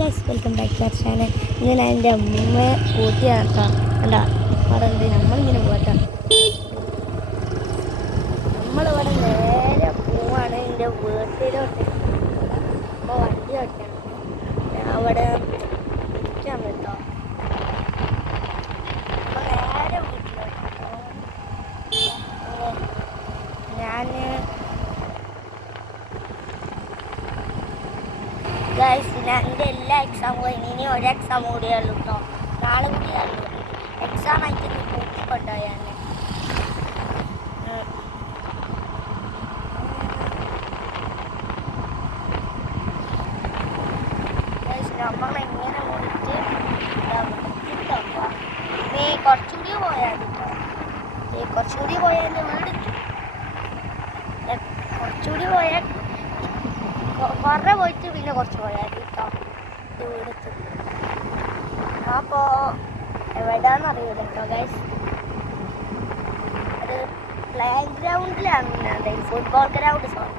Guys welcome back to our channel. ഇന്ന് ഞാൻ എൻ്റെ അമ്മയെ കൂട്ടി നടത്താം. അല്ല അവിടെ ഉണ്ട്, നമ്മളിങ്ങനെ പോകട്ടോ. നമ്മളിവിടെ നേരെ പോവാണ് എൻ്റെ വീട്ടിലോട്ട്. അപ്പോൾ വണ്ടി ഓടിക്കണം. ഞാൻ അവിടെ ഇരിക്കാൻ കേട്ടോ. അപ്പോൾ നേരെ വീട്ടിലോട്ടോ. ഞാൻ ഗൈസ് എൻ്റെ എല്ലാ എക്സാമും കഴിഞ്ഞ് ഇനി ഒരു എക്സാം കൂടിയുള്ളൂ കേട്ടോ. നാളെ കൂടിയുള്ളൂ എക്സാം ആയിട്ട് കൂട്ടിക്കൊണ്ടുപോയാൽ നമ്മളെങ്ങനെ പോയിട്ട് നീ കുറച്ചുകൂടി പോയാൽ കേട്ടോ. കുറച്ചുകൂടി പോയാൽ എൻ്റെ വീടെത്തും. കുറച്ചുകൂടി പോയാൽ കുറേ പോയിട്ട് പിന്നെ കുറച്ച് പോയാൽ കേട്ടോ വീടെത്തും. അപ്പോൾ എവിടെയാണെന്ന് അറിയില്ല കേട്ടോ ഗൈസ്. അത് പ്ലേ ഗ്രൗണ്ടിലാണ്, ഫുട്ബോൾ ഗ്രൗണ്ട്. സോറി,